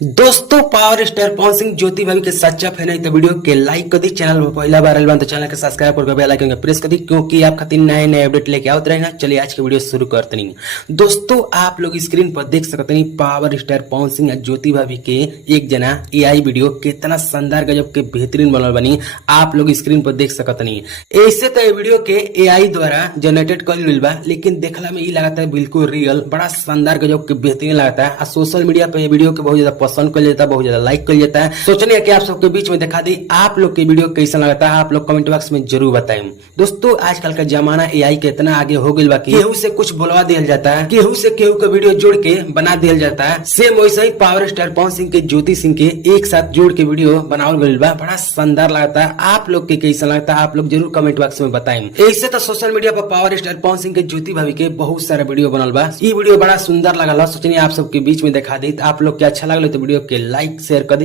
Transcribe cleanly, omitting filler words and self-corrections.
दोस्तों power star Pawan Singh ज्योति भाभी के सच्चा फैन है तो वीडियो के लाइक कर दी। चैनल पर पहला बार आइल बा तो चैनल के सब्सक्राइब करके बेल आइकन के प्रेस कर दी, क्योंकि आप खातिर नए नए अपडेट लेके आवत रहेगा। चलिए आज की वीडियो शुरू करते नहीं। दोस्तों आप लोग स्क्रीन पर देख सकते नहीं पावर स्टार पवन सिंह और ज्योति भाभी के एक जना एआई वीडियो कितना शानदार गजब के बेहतरीन बनल बनी, आप लोग स्क्रीन पर देख सकते नहीं। ऐसे तो ये वीडियो के एआई द्वारा जनरेटेड कर लिल बा, लेकिन देखला में ये लगता है बिल्कुल रियल, बड़ा शानदार गजब के बेहतरीन लगता है। सोशल मीडिया पे ये वीडियो के बहुत ज्यादा पसंद कर जाता है, बहुत ज्यादा लाइक कर जाता है। सोचने कि आप सबके बीच में दिखा दी आप लोग के वीडियो कैसा लगता है, आप लोग कमेंट बॉक्स में जरूर बताएं। दोस्तों आजकल का जमाना एआई के इतना आगे हो गया कि केहू से कुछ बुलवा दिया जाता है, केहू से केहू का वीडियो जोड़ के बना दिया जाता है। सेम वैसे ही पावर स्टार पवन सिंह के ज्योति सिंह के एक साथ जोड़ के वीडियो बनावल गइल बा, बड़ा शानदार लगता है। आप लोग के कैसा लगता है आप लोग जरूर कमेंट बॉक्स में बताएं। ऐसे तो सोशल मीडिया पर पावर स्टार पवन सिंह के ज्योति भाभी के बहुत सारा वीडियो बनल बा, ये वीडियो बड़ा सुंदर लगल। सोचनी आप सबके बीच में दिखा दी। आप लोग के अच्छा लगल तो वीडियो के लाइक शेयर कर दी।